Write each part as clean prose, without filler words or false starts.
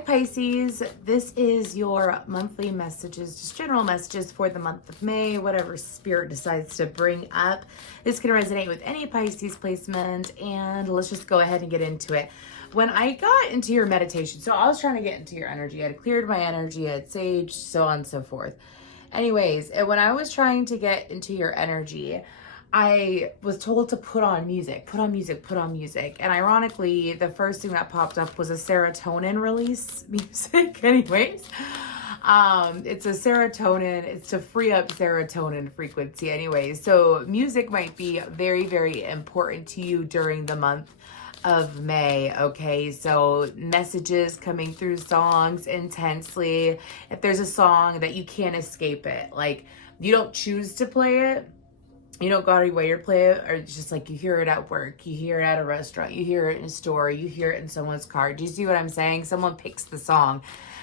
Pisces. This is your monthly messages, just general messages for the month of May, whatever spirit decides to bring up. This can resonate with any Pisces placement, and let's just go ahead and get into it. When I got into your meditation, so I was trying to get into your energy. I had cleared my energy, I had saged, so on and so forth. Anyways, and when I was trying to get into your energy, I was told to put on music. And ironically, the first thing that popped up was a serotonin release music. Anyways, it's a serotonin, it's to free up serotonin frequency. Anyways, so music might be very, very important to you during the month of May. Okay, so messages coming through songs intensely. If there's a song that you can't escape it, like you don't choose to play it, you don't go out of your way to play it, or it's just like you hear it at work, you hear it at a restaurant, you hear it in a store, you hear it in someone's car. Do you see what I'm saying? Someone picks the song.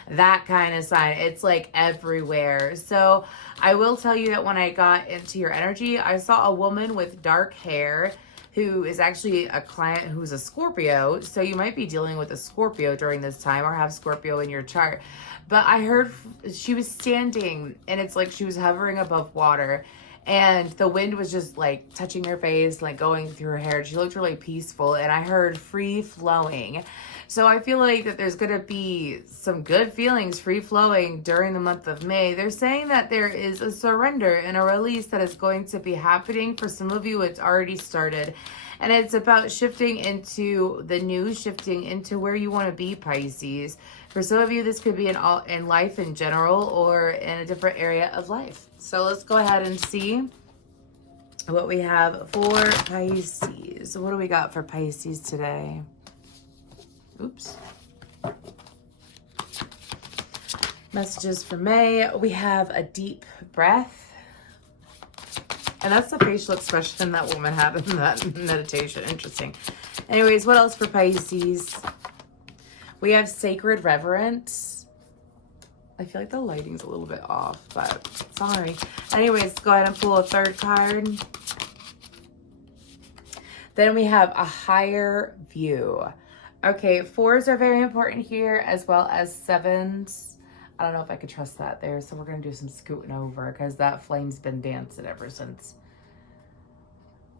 That kind of sign. It's like everywhere. So I will tell you that when I got into your energy, I saw a woman with dark hair who is actually a client who's a Scorpio. So you might be dealing with a Scorpio during this time or have Scorpio in your chart. But I heard she was standing and it's like she was hovering above water. And the wind was just like touching her face, like going through her hair. She looked really peaceful. And I heard free flowing. So I feel like that there's going to be some good feelings free flowing during the month of May. They're saying that there is a surrender and a release that is going to be happening. For some of you, it's already started. And it's about shifting into the new, shifting into where you want to be, Pisces. For some of you, this could be in life in general or in a different area of life. So let's go ahead and see what we have for Pisces. What do we got for Pisces today? Oops. Messages for May. We have a deep breath. And that's the facial expression that woman had in that meditation. Interesting. Anyways, what else for Pisces? We have sacred reverence. I feel like the lighting's a little bit off, but sorry. Anyways, go ahead and pull a third card. Then we have a higher view. Okay, 4s are very important here, as well as 7s. I don't know if I could trust that there, so we're going to do some scooting over because that flame's been dancing ever since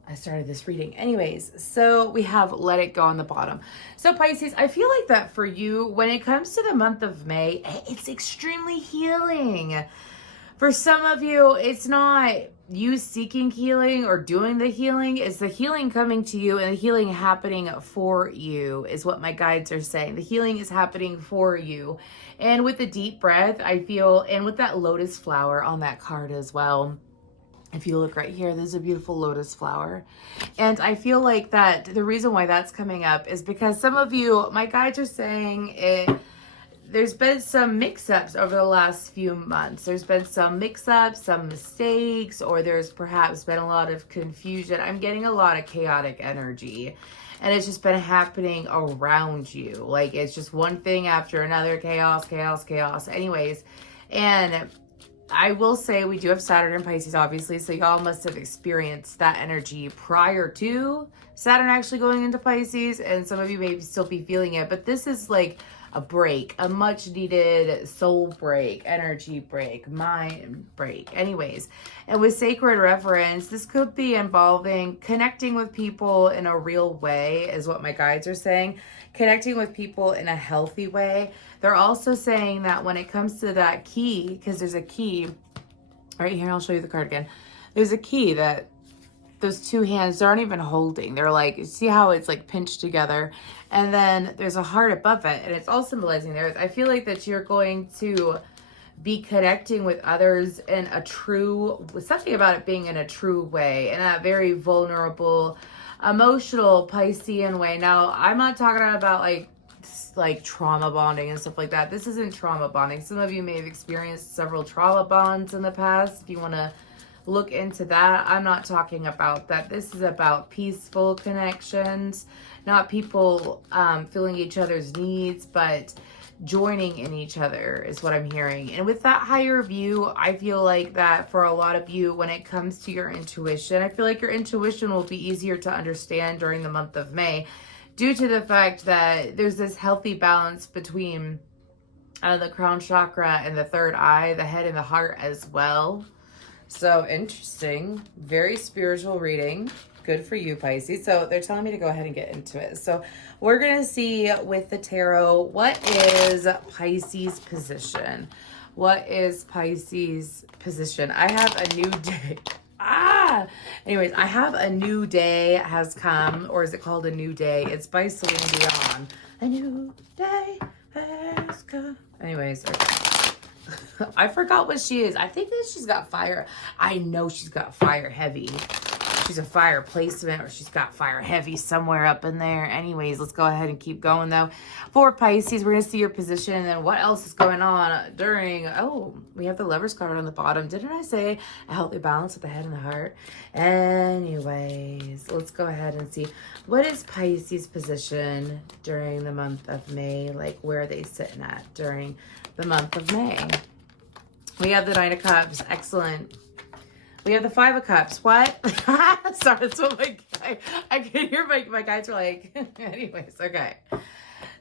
I started this reading. Anyways, so we have let it go on the bottom. So Pisces, I feel like that for you, when it comes to the month of May, it's extremely healing. For some of you, it's not you seeking healing or doing the healing. It's the healing coming to you and the healing happening for you is what my guides are saying. The healing is happening for you. And with the deep breath, I feel, and with that lotus flower on that card as well, if you look right here, there's a beautiful lotus flower. And I feel like that the reason why that's coming up is because some of you, my guides are saying there's been some mix-ups over the last few months. There's been some mix-ups, some mistakes, or there's perhaps been a lot of confusion. I'm getting a lot of chaotic energy. And it's just been happening around you. Like, it's just one thing after another. Chaos, chaos, chaos. Anyways, and I will say we do have Saturn in Pisces, obviously. So y'all must have experienced that energy prior to Saturn actually going into Pisces. And some of you may still be feeling it. But this is like a break, a much needed soul break, energy break, mind break. Anyways, and with sacred reverence, this could be involving connecting with people in a real way is what my guides are saying. Connecting with people in a healthy way. They're also saying that when it comes to that key, because there's a key right here, I'll show you the card again. There's a key that those two hands aren't even holding. They're like, see how it's like pinched together, and then there's a heart above it, and it's all symbolizing the earth. I feel like that you're going to be connecting with others in a true, something about it being in a true way, in a very vulnerable, emotional Piscean way. Now, I'm not talking about like trauma bonding and stuff like that. This isn't trauma bonding. Some of you may have experienced several trauma bonds in the past. If you want to look into that, I'm not talking about that. This is about peaceful connections, not people feeling each other's needs, but joining in each other is what I'm hearing. And with that higher view, I feel like that for a lot of you, when it comes to your intuition, I feel like your intuition will be easier to understand during the month of May due to the fact that there's this healthy balance between the crown chakra and the third eye, the head and the heart as well. So interesting. Very spiritual reading. Good for you, Pisces. So they're telling me to go ahead and get into it. So we're going to see with the tarot, what is Pisces position? What is Pisces position? I have a new day. Anyways, I have a new day has come, or is it called A New Day? It's by Celine Dion. A new day has come. Anyways, okay. I forgot what she is. I think that she's got fire. I know she's got fire heavy. She's a fire placement, or she's got fire heavy somewhere up in there. Anyways, let's go ahead and keep going though. For Pisces, we're going to see your position and then what else is going on during, we have the Lover's card on the bottom. Didn't I say a healthy balance with the head and the heart? Anyways, let's go ahead and see what is Pisces position during the month of May, like where are they sitting at during the month of May? We have the Nine of Cups. Excellent. We have the Five of Cups. What? Sorry, that's what I can hear my guys were like. Anyways, okay.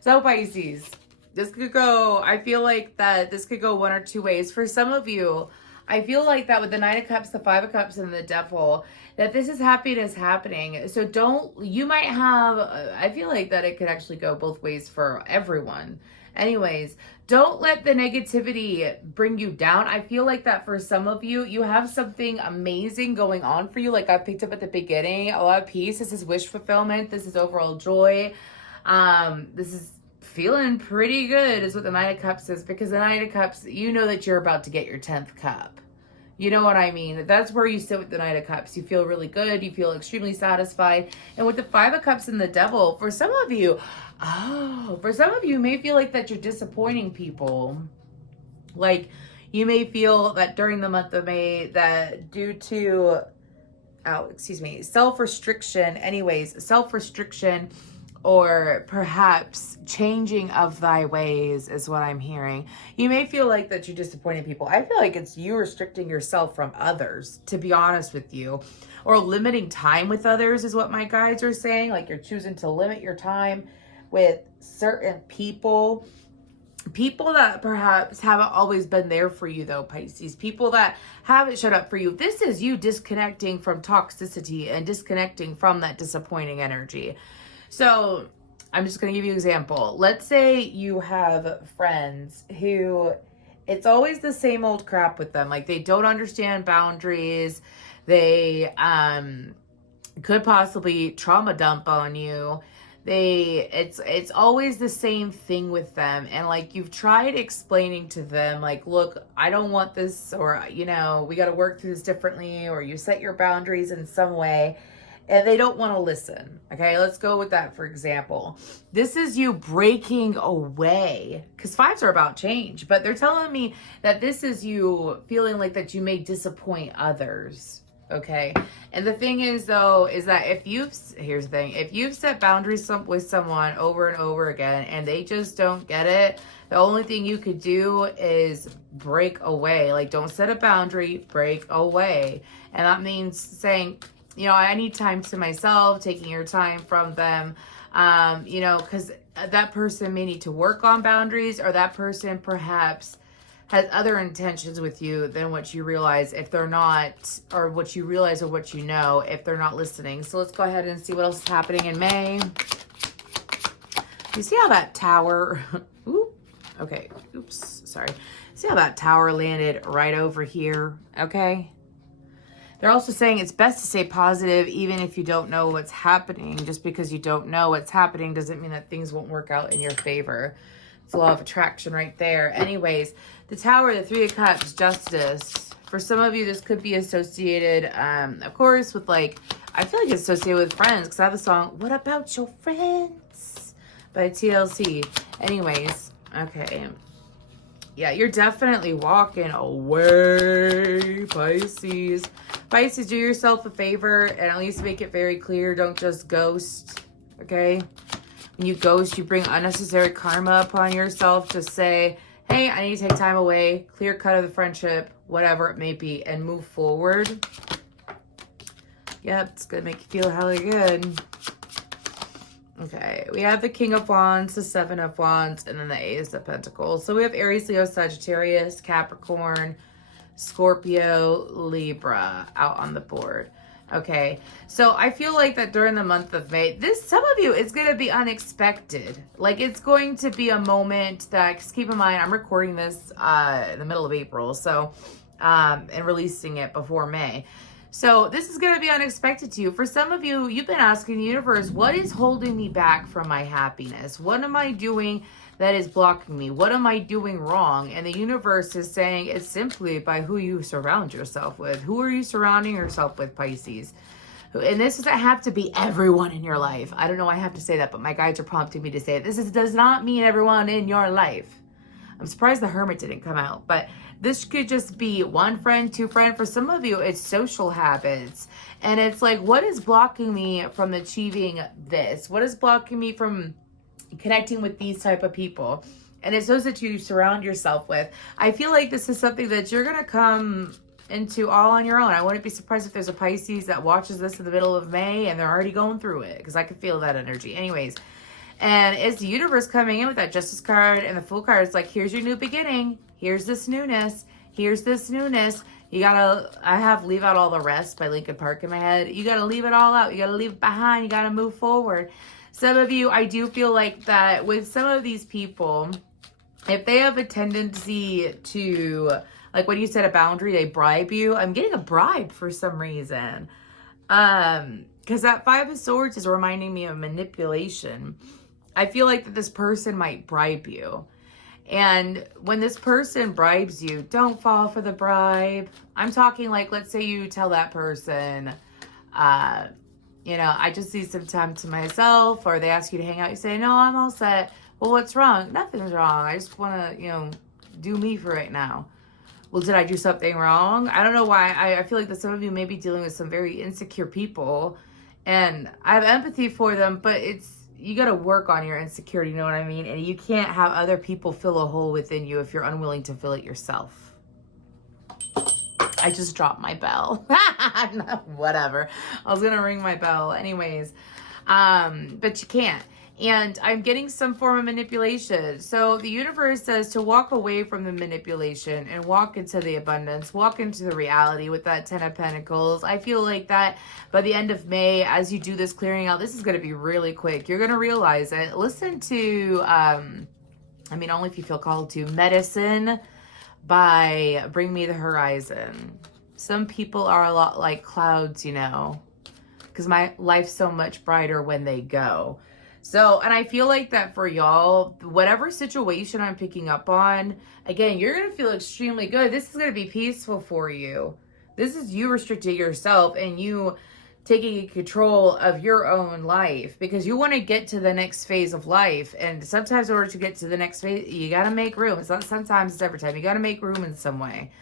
So Pisces, this could go, I feel like that this could go one or two ways. For some of you, I feel like that with the Nine of Cups, the Five of Cups, and the Devil, that this is happiness happening. So you might have, I feel like that it could actually go both ways for everyone. Anyways, don't let the negativity bring you down. I feel like that for some of you, you have something amazing going on for you. Like I picked up at the beginning, a lot of peace. This is wish fulfillment. This is overall joy. This is feeling pretty good is what the Nine of Cups is, because the Nine of Cups, you know that you're about to get your 10th cup. You know what I mean? That's where you sit with the Knight of Cups. You feel really good. You feel extremely satisfied. And with the Five of Cups and the Devil, for some of you, you may feel like that you're disappointing people. Like you may feel that during the month of May that due to, self-restriction, or perhaps changing of thy ways is what I'm hearing. You may feel like that you're disappointing people. I feel like it's you restricting yourself from others, to be honest with you. Or limiting time with others is what my guides are saying. Like you're choosing to limit your time with certain people. People that perhaps haven't always been there for you though, Pisces. People that haven't showed up for you. This is you disconnecting from toxicity and disconnecting from that disappointing energy. So I'm just going to give you an example. Let's say you have friends who it's always the same old crap with them. Like they don't understand boundaries. They could possibly trauma dump on you. It's always the same thing with them. And like you've tried explaining to them like, look, I don't want this, or we got to work through this differently, or you set your boundaries in some way. And they don't want to listen. Okay, let's go with that, for example. This is you breaking away, because fives are about change, but they're telling me that this is you feeling like that you may disappoint others. Okay, and the thing is though, is that here's the thing, if you've set boundaries with someone over and over again and they just don't get it, the only thing you could do is break away. Like don't set a boundary, break away. And that means saying, I need time to myself, taking your time from them, because that person may need to work on boundaries, or that person perhaps has other intentions with you than what you realize if they're not, or what you realize or what you know if they're not listening. So let's go ahead and see what else is happening in May. You see how that tower, see how that tower landed right over here, okay? They're also saying it's best to stay positive even if you don't know what's happening. Just because you don't know what's happening doesn't mean that things won't work out in your favor. It's a law of attraction right there. Anyways, the Tower, the Three of Cups, Justice. For some of you, this could be associated, of course, with I feel like it's associated with friends, because I have the song, What About Your Friends? By TLC. Anyways, okay. Yeah, you're definitely walking away, Pisces. Pisces, do yourself a favor and at least make it very clear. Don't just ghost, okay? When you ghost, you bring unnecessary karma upon yourself. Just say, hey, I need to take time away, clear cut of the friendship, whatever it may be, and move forward. Yep, it's going to make you feel hella good. Okay, we have the King of Wands, the Seven of Wands, and then the Ace of Pentacles. So we have Aries, Leo, Sagittarius, Capricorn, Scorpio, Libra out on the board. Okay, so I feel like that during the month of May, some of you, it's going to be unexpected. Like, it's going to be a moment that, just keep in mind, I'm recording this in the middle of April, so, and releasing it before May. So this is going to be unexpected to you. For some of you, you've been asking the universe, what is holding me back from my happiness? What am I doing that is blocking me? What am I doing wrong? And the universe is saying it's simply by who you surround yourself with. Who are you surrounding yourself with, Pisces? And this doesn't have to be everyone in your life. I don't know why I have to say that, but my guides are prompting me to say it. Does not mean everyone in your life. I'm surprised the Hermit didn't come out, but this could just be one friend, two friends. For some of you, it's social habits. And it's like, what is blocking me from achieving this? What is blocking me from connecting with these type of people? And it's those that you surround yourself with. I feel like this is something that you're going to come into all on your own. I wouldn't be surprised if there's a Pisces that watches this in the middle of May and they're already going through it, because I can feel that energy. Anyways, and it's the universe coming in with that Justice card and the Fool card. It's like, here's your new beginning. Here's this newness. Here's this newness. You gotta, leave out all the rest by Linkin Park in my head. You gotta leave it all out. You gotta leave it behind. You gotta move forward. Some of you, I do feel like that with some of these people, if they have a tendency to, like when you set a boundary, they bribe you. I'm getting a bribe for some reason. Because that Five of Swords is reminding me of manipulation. I feel like that this person might bribe you. And when this person bribes you, don't fall for the bribe. I'm talking like, let's say you tell that person, I just need some time to myself, or they ask you to hang out. You say, no, I'm all set. Well, what's wrong? Nothing's wrong. I just want to, do me for right now. Well, did I do something wrong? I don't know why. I feel like that some of you may be dealing with some very insecure people, and I have empathy for them, but you got to work on your insecurity, you know what I mean? And you can't have other people fill a hole within you if you're unwilling to fill it yourself. I just dropped my bell. Whatever. I was going to ring my bell anyways. But you can't. And I'm getting some form of manipulation. So the universe says to walk away from the manipulation and walk into the abundance, walk into the reality with that Ten of Pentacles. I feel like that by the end of May, as you do this clearing out, this is going to be really quick. You're going to realize it. Listen to, only if you feel called to, Medicine by Bring Me the Horizon. Some people are a lot like clouds, because my life's so much brighter when they go. So, and I feel like that for y'all, whatever situation I'm picking up on, again, you're going to feel extremely good. This is going to be peaceful for you. This is you restricting yourself and you taking control of your own life, because you want to get to the next phase of life. And sometimes in order to get to the next phase, you got to make room. It's not sometimes, it's every time. You got to make room in some way.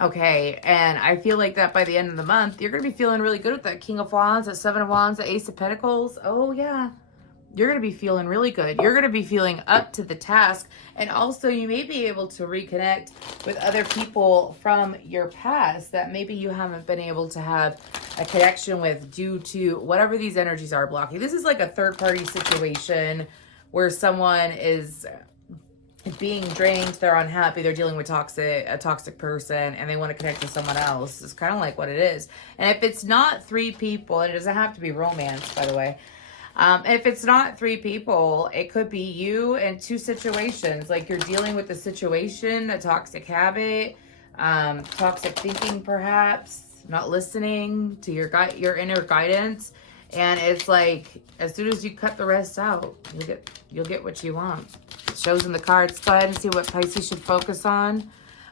Okay, and I feel like that by the end of the month, you're going to be feeling really good with that King of Wands, that Seven of Wands, the Ace of Pentacles. Oh, yeah. You're going to be feeling really good. You're going to be feeling up to the task. And also, you may be able to reconnect with other people from your past that maybe you haven't been able to have a connection with due to whatever these energies are blocking. This is like a third-party situation where someone is being drained, they're unhappy, they're dealing with a toxic person, and they want to connect with someone else. It's kind of like what it is. And if it's not three people, and it doesn't have to be romance, by the way, if it's not three people, it could be you and two situations. Like you're dealing with a situation, a toxic habit, toxic thinking perhaps, not listening to your inner guidance. And it's like, as soon as you cut the rest out, you'll get what you want. It shows in the cards. Go ahead and see what Pisces should focus on.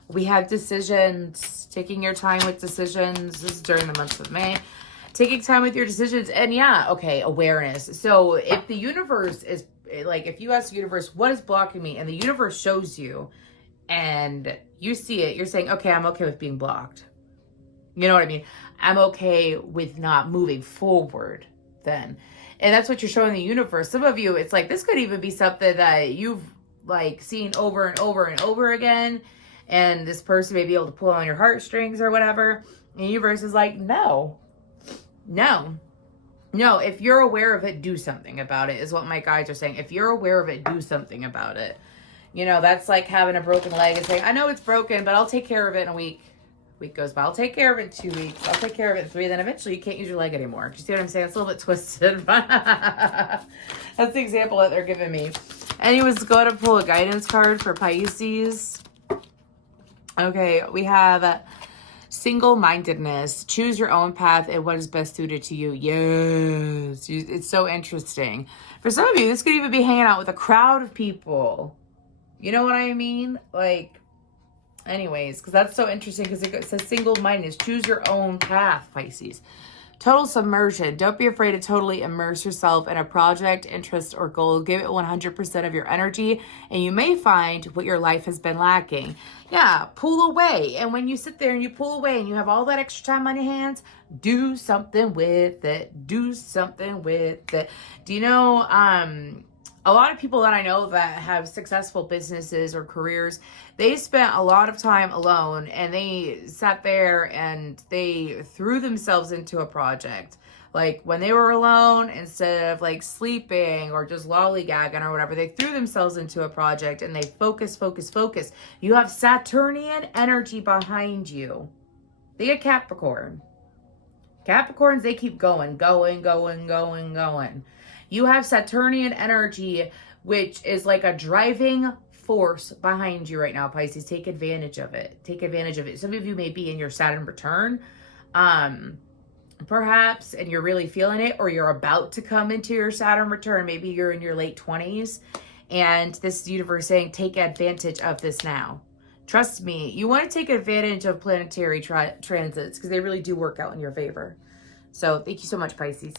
We have decisions, taking your time with decisions. This is during the month of May. Taking time with your decisions. And yeah, okay, awareness. So if the universe is, like, if you ask the universe, what is blocking me? And the universe shows you and you see it, you're saying, okay, I'm okay with being blocked. You know what I mean? I'm okay with not moving forward then. And that's what you're showing the universe. Some of you, it's like, this could even be something that you've like seen over and over and over again. And this person may be able to pull on your heartstrings or whatever. And the universe is like, no. No, if you're aware of it, do something about it, is what my guides are saying. If you're aware of it, do something about it. You know, that's like having a broken leg and saying, I know it's broken, but I'll take care of it in a week. Week goes by. I'll take care of it in 2 weeks. I'll take care of it in 3. Then eventually you can't use your leg anymore. Do you see what I'm saying? It's a little bit twisted. That's the example that they're giving me. Anyways, go ahead and pull a guidance card for Pisces. Okay, we have single-mindedness. Choose your own path and what is best suited to you. Yes. It's so interesting. For some of you, this could even be hanging out with a crowd of people. You know what I mean? Like, anyways, because that's so interesting because it says single-mindedness. Choose your own path, Pisces. Total submersion. Don't be afraid to totally immerse yourself in a project, interest, or goal. Give it 100% of your energy, and you may find what your life has been lacking. Yeah, pull away. And when you sit there and you pull away and you have all that extra time on your hands, do something with it. Do something with it. Do you know, a lot of people that I know that have successful businesses or careers, they spent a lot of time alone and they sat there and they threw themselves into a project. Like when they were alone, instead of like sleeping or just lollygagging or whatever, they threw themselves into a project and they focus. You have Saturnian energy behind you. They get Capricorn. Capricorns, they keep going. You have Saturnian energy, which is like a driving force behind you right now, Pisces. Take advantage of it. Take advantage of it. Some of you may be in your Saturn return, perhaps, and you're really feeling it, or you're about to come into your Saturn return. Maybe you're in your late 20s, and this universe saying, take advantage of this now. Trust me, you want to take advantage of planetary transits because they really do work out in your favor. So thank you so much, Pisces.